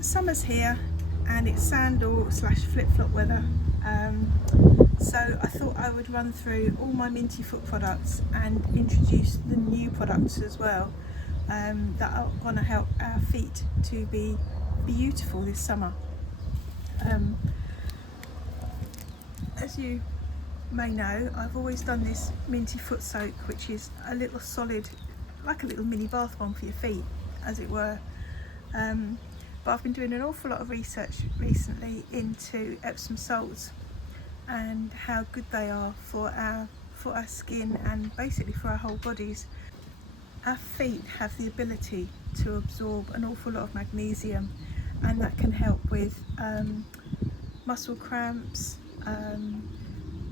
Summer's here and it's sandal slash flip-flop weather, so I thought I would run through all my Minty foot products and introduce the new products as well, that are going to help our feet to be beautiful this summer. As you may know, I've always done this Minty foot soak, which is a little solid, like a little mini bath bomb for your feet, as it were. But I've been doing an awful lot of research recently into Epsom salts and how good they are for our skin and basically for our whole bodies. Our feet have the ability to absorb an awful lot of magnesium, and that can help with muscle cramps,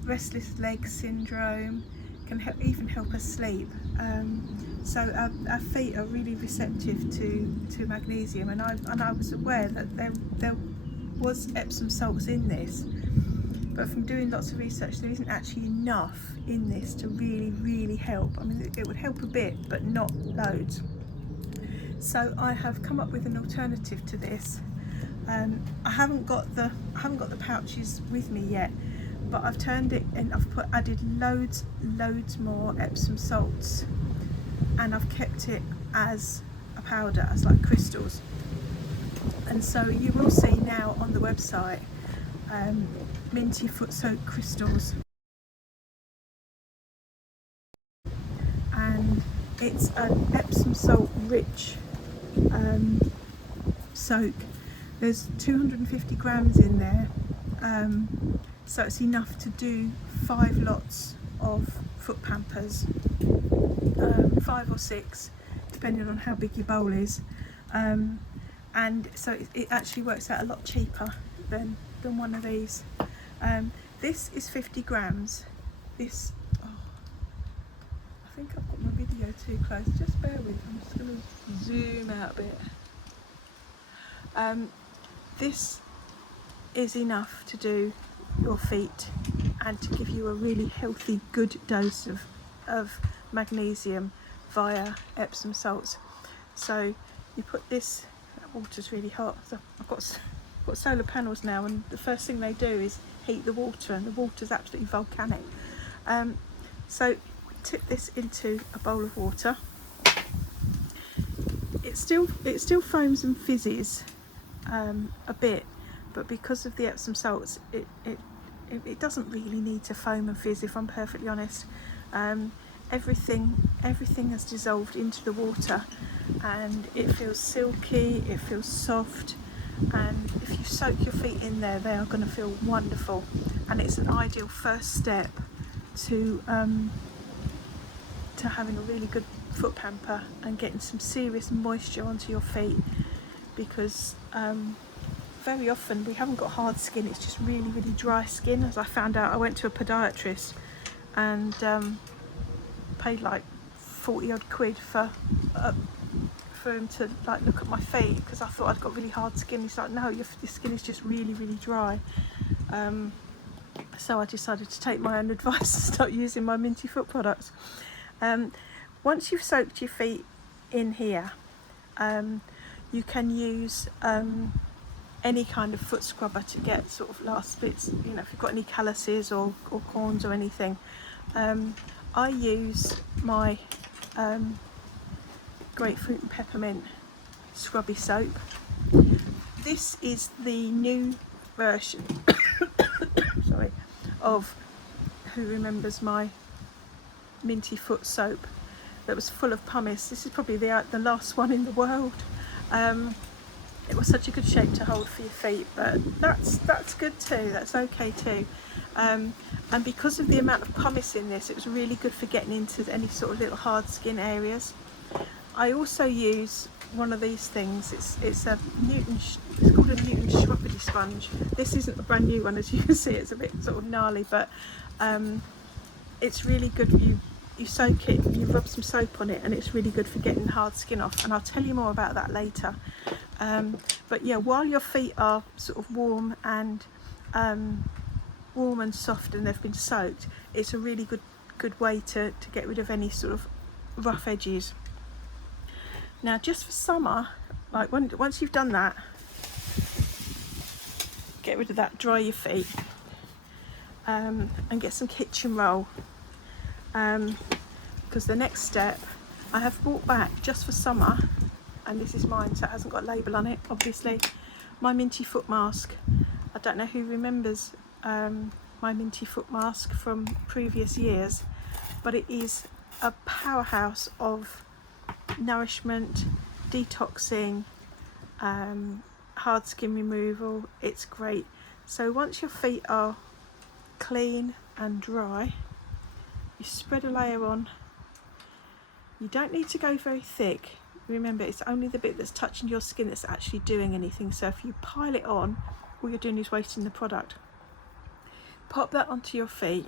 restless leg syndrome, can even help us sleep. So our feet are really receptive to magnesium, and I was aware that there was Epsom salts in this, but from doing lots of research there isn't actually enough in this to really help. I mean, it would help a bit but not loads. So I have come up with an alternative to this. I haven't got the pouches with me yet, but I've turned it and I've added loads more Epsom salts, and I've kept it as a powder, as like crystals. And so you will see now on the website Minty foot soak crystals, and it's an Epsom salt rich soak. There's 250 grams in there, so it's enough to do 5 lots of foot pampers, 5 or 6 depending on how big your bowl is, and so it actually works out a lot cheaper than one of these. This is 50 grams. This, I think I've got my video too close, just bear with, I'm just going to zoom out a bit. This is enough to do your feet and to give you a really healthy, good dose of magnesium via Epsom salts. So you put this, that water's really hot, so I've got solar panels now, and the first thing they do is heat the water, and the water's absolutely volcanic. So tip this into a bowl of water. It still foams and fizzes a bit, but because of the Epsom salts it doesn't really need to foam and fizz, if I'm perfectly honest. Everything has dissolved into the water, and it feels silky, it feels soft, and if you soak your feet in there, they are going to feel wonderful. And it's an ideal first step to having a really good foot pamper and getting some serious moisture onto your feet, because very often we haven't got hard skin, it's just really dry skin. As I found out, I went to a podiatrist and paid like 40 odd quid for him to like look at my feet, because I thought I'd got really hard skin. He's like, no, your skin is just really dry. So I decided to take my own advice and start using my Minty foot products. Once you've soaked your feet in here, you can use any kind of foot scrubber to get sort of last bits, you know, if you've got any calluses or corns or anything. I use my grapefruit and peppermint scrubby soap. This is the new version sorry, of who remembers my Minty foot soap that was full of pumice. This is probably the last one in the world. It was such a good shape to hold for your feet, but that's good too, that's okay too. And because of the amount of pumice in this, it was really good for getting into any sort of little hard skin areas. I also use one of these things. It's called a Newton shrubbery sponge. This isn't a brand new one, as you can see, it's a bit sort of gnarly, but it's really good. You soak it, you rub some soap on it, and it's really good for getting hard skin off, and I'll tell you more about that later. But yeah, while your feet are sort of warm and soft and they've been soaked, it's a really good way to get rid of any sort of rough edges. Now, just for summer, like once you've done that, get rid of that, dry your feet, and get some kitchen roll, because the next step I have brought back just for summer, and this is mine, so it hasn't got a label on it obviously, my Minty foot mask. I don't know who remembers my Minty foot mask from previous years, but it is a powerhouse of nourishment, detoxing, hard skin removal. It's great. So once your feet are clean and dry, you spread a layer on. You don't need to go very thick. Remember, it's only the bit that's touching your skin that's actually doing anything. So if you pile it on, all you're doing is wasting the product. Pop that onto your feet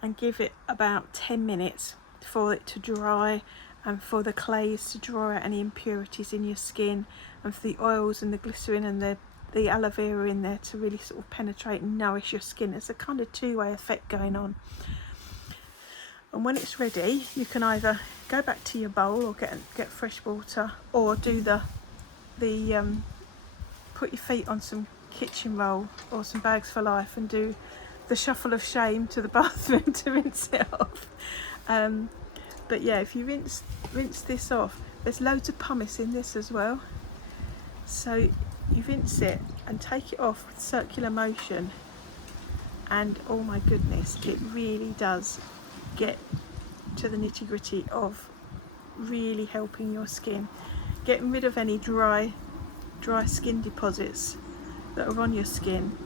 and give it about 10 minutes for it to dry, and for the clays to draw out any impurities in your skin, and for the oils and the glycerin and the aloe vera in there to really sort of penetrate and nourish your skin. It's a kind of two-way effect going on. And when it's ready, you can either go back to your bowl or get fresh water, or do the put your feet on some kitchen roll or some bags for life and do the shuffle of shame to the bathroom to rinse it off. But yeah, if you rinse this off, there's loads of pumice in this as well. So you rinse it and take it off with circular motion, and oh my goodness, it really does get to the nitty gritty of really helping your skin, getting rid of any dry skin deposits that are on your skin.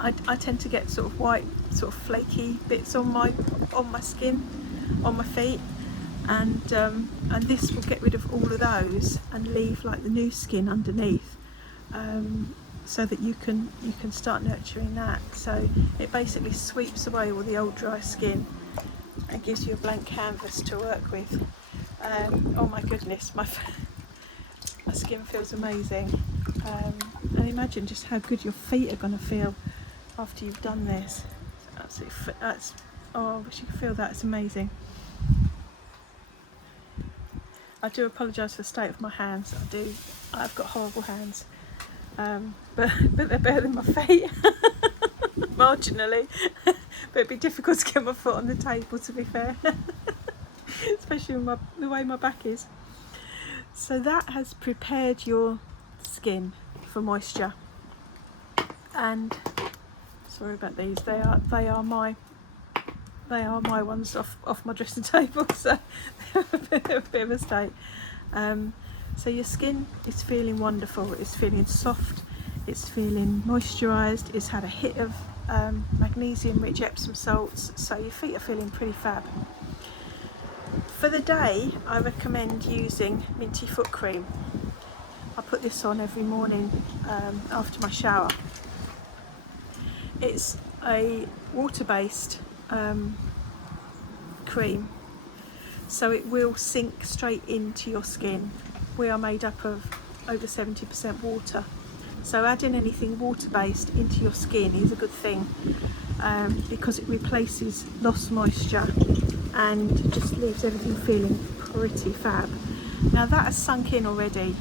I tend to get sort of white, sort of flaky bits on my skin, on my feet, and this will get rid of all of those and leave like the new skin underneath, so that you can start nurturing that. So it basically sweeps away all the old dry skin and gives you a blank canvas to work with. Oh my goodness, my skin feels amazing, and imagine just how good your feet are going to feel after you've done this. Absolutely, oh, I wish you could feel that. It's amazing. I do apologise for the state of my hands. I've got horrible hands, but they're better than my feet. Marginally. But it'd be difficult to get my foot on the table, to be fair. Especially with the way my back is. So that has prepared your skin for moisture. And sorry about these, they are my ones off my dressing table, so they're a bit of a state. So your skin is feeling wonderful, it's feeling soft, it's feeling moisturised, it's had a hit of magnesium rich Epsom salts, so your feet are feeling pretty fab. For the day, I recommend using Minty foot cream. I put this on every morning after my shower. It's a water-based cream, so it will sink straight into your skin. We are made up of over 70% water, so adding anything water-based into your skin is a good thing, because it replaces lost moisture and just leaves everything feeling pretty fab. Now that has sunk in already.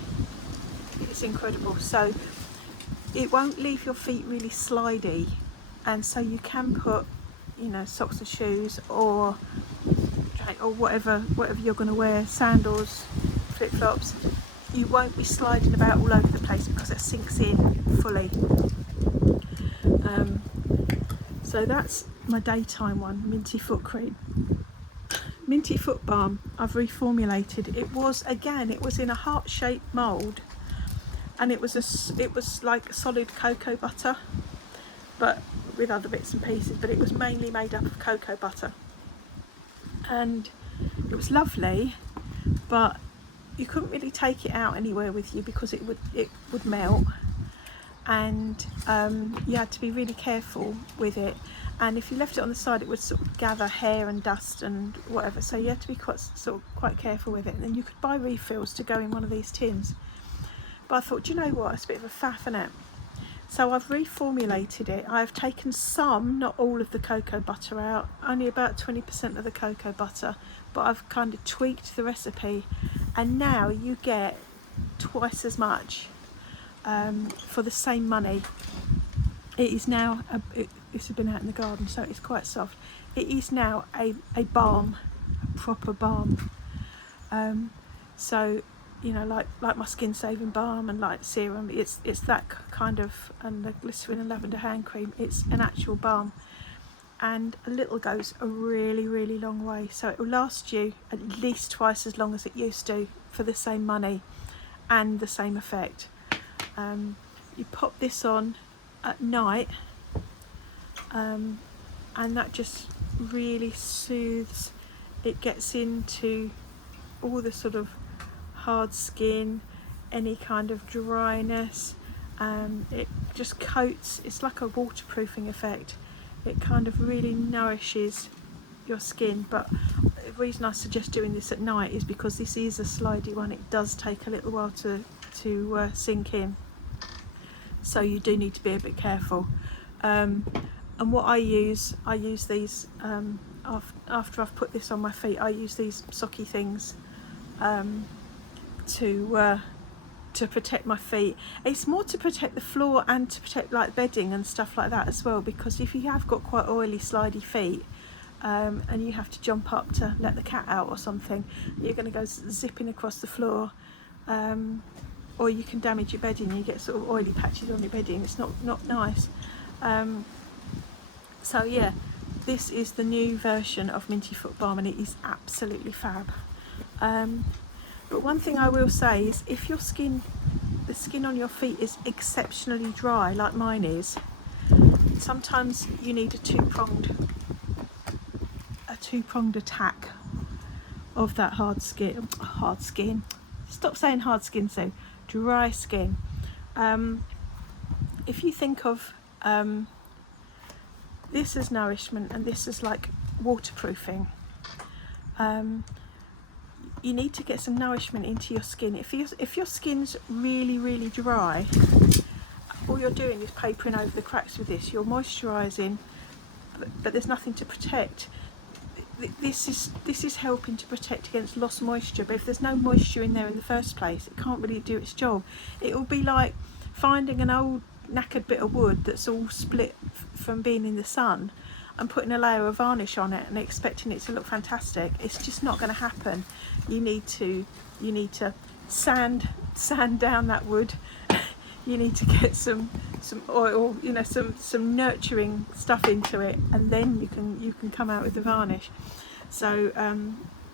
It's incredible. So it won't leave your feet really slidey, and so you can put, you know, socks and shoes or whatever you're going to wear, sandals, flip-flops. You won't be sliding about all over the place because it sinks in fully. So that's my daytime one, Minty foot cream. Minty foot balm, I've reformulated. It was in a heart-shaped mould, and it was like solid cocoa butter, but with other bits and pieces, but it was mainly made up of cocoa butter, and it was lovely, but you couldn't really take it out anywhere with you because it would melt, and you had to be really careful with it, and if you left it on the side it would sort of gather hair and dust and whatever, so you had to be quite careful with it. And then you could buy refills to go in one of these tins, but I thought, do you know what, it's a bit of a faff, innit? So I've reformulated it. I've taken some, not all of the cocoa butter out, only about 20% of the cocoa butter, but I've kind of tweaked the recipe, and now you get twice as much for the same money. it is now, this has been out in the garden, so it's quite soft. It is now a balm, a proper balm. So, you know, like my skin saving balm and like serum, it's that kind of, and the glycerin and lavender hand cream, it's an actual balm. And a little goes a really, really long way. So it will last you at least twice as long as it used to for the same money and the same effect. You pop this on at night, and that just really soothes. It gets into all the sort of hard skin, any kind of dryness. It just coats, it's like a waterproofing effect. It kind of really nourishes your skin. But the reason I suggest doing this at night is because this is a slidey one. It does take a little while to sink in, so you do need to be a bit careful. And what I use these, after I've put this on my feet, I use these socky things to protect my feet. It's more to protect the floor and to protect like bedding and stuff like that as well, because if you have got quite oily slidey feet, and you have to jump up to let the cat out or something, you're going to go zipping across the floor, or you can damage your bedding. You get sort of oily patches on your bedding. It's not nice. So yeah, this is the new version of Minty Foot Balm, and it is absolutely fab. But one thing I will say is, if your skin, the skin on your feet is exceptionally dry like mine is, sometimes you need a two-pronged attack of that hard skin. Stop saying hard skin, so dry skin. If you think of this as nourishment and this is like waterproofing, you need to get some nourishment into your skin. If your skin's really, really dry, all you're doing is papering over the cracks with this. You're moisturising, but there's nothing to protect. This is helping to protect against lost moisture. But if there's no moisture in there in the first place, it can't really do its job. It will be like finding an old knackered bit of wood that's all split from being in the sun and putting a layer of varnish on it and expecting it to look fantastic. It's just not going to happen. You need to sand down that wood. You need to get some oil, you know, some nurturing stuff into it, and then you can come out with the varnish. So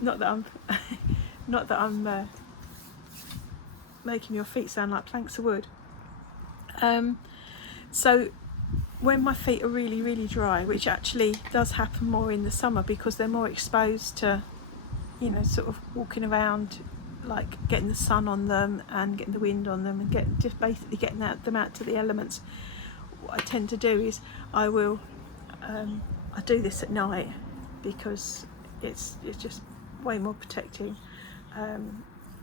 not that I'm making your feet sound like planks of wood. So when my feet are really, really dry, which actually does happen more in the summer because they're more exposed to, you know, sort of walking around, like getting the sun on them and getting the wind on them and just basically getting them out to the elements, what I tend to do is I do this at night because it's just way more protecting,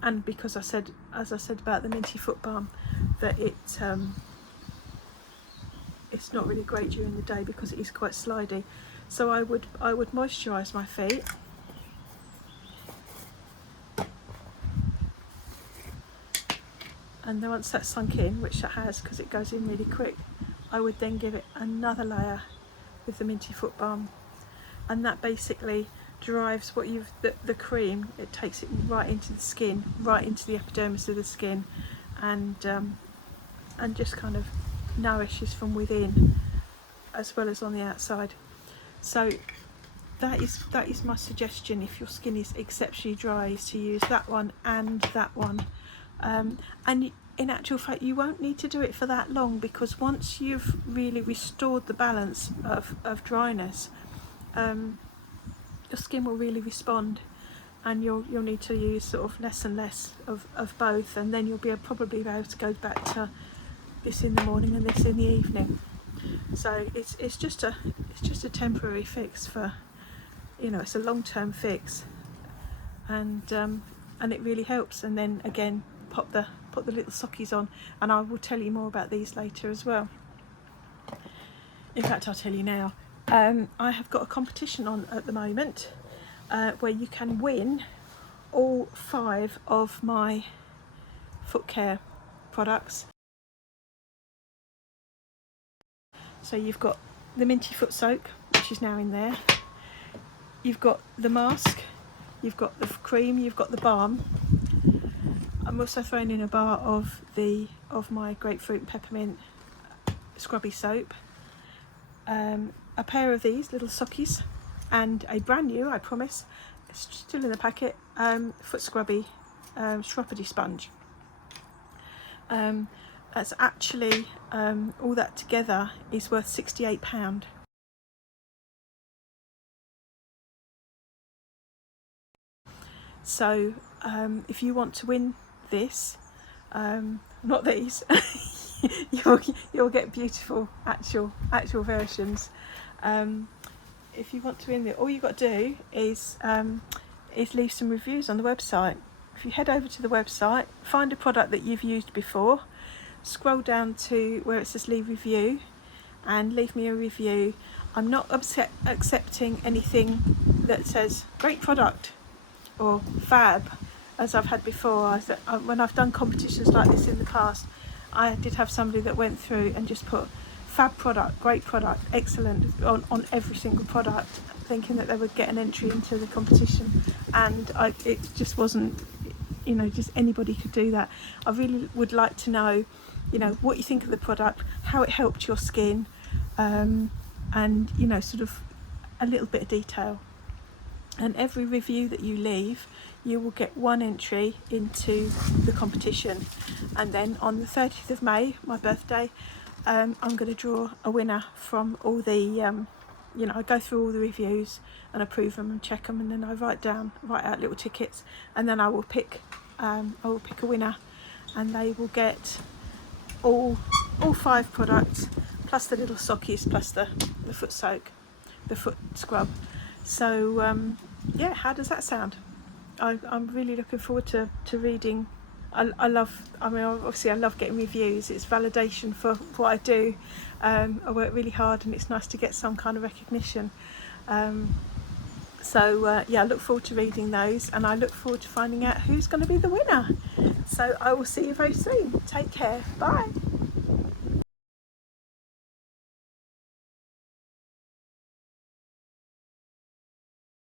and because as I said about the Minty Foot Balm, that it's not really great during the day because it is quite slidey. So I would moisturise my feet, and then once that's sunk in, which it has because it goes in really quick, I would then give it another layer with the Minty Foot Balm, and that basically drives the cream. It takes it right into the skin, right into the epidermis of the skin, and just kind of nourishes from within as well as on the outside. So that is my suggestion if your skin is exceptionally dry, is to use that one and that one. And in actual fact, you won't need to do it for that long, because once you've really restored the balance of dryness, your skin will really respond, and you'll need to use sort of less and less of both, and then you'll probably be able to go back to this in the morning and this in the evening. So it's just a temporary fix for, you know, it's a long-term fix, and it really helps. And then again, put the little sockies on, and I will tell you more about these later as well. In fact, I'll tell you now. I have got a competition on at the moment where you can win all 5 of my foot care products. So you've got the Minty foot soak, which is now in there. You've got the mask, you've got the cream, you've got the balm. I'm also throwing in a bar of my grapefruit and peppermint scrubby soap, a pair of these little sockies, and a brand new, I promise, it's still in the packet, foot scrubby shroppity sponge. That's actually, all that together is worth £68. So if you want to win this, not these, you'll get beautiful actual versions. If you want to win it, all you've got to do is leave some reviews on the website. If you head over to the website, find a product that you've used before, scroll down to where it says leave review and leave me a review. I'm not accepting anything that says great product or fab, as I've had before. When I've done competitions like this in the past, I did have somebody that went through and just put fab product, great product, excellent on every single product, thinking that they would get an entry into the competition, and it just wasn't, just anybody could do that. I really would like to know, what you think of the product, how it helped your skin, and sort of a little bit of detail. And every review that you leave, you will get one entry into the competition. And then on the 30th of May, my birthday, I'm going to draw a winner from all the, I go through all the reviews and approve them and check them, and then I write out little tickets, and then I will pick a winner, and they will get all 5 products plus the little sockies plus the foot soak, the foot scrub. So yeah, how does that sound? I'm really looking forward to reading. I love getting reviews. It's validation for what I do. I work really hard, and it's nice to get some kind of recognition. So yeah, I look forward to reading those, and I look forward to finding out who's going to be the winner. So I will see you very soon. Take care. Bye.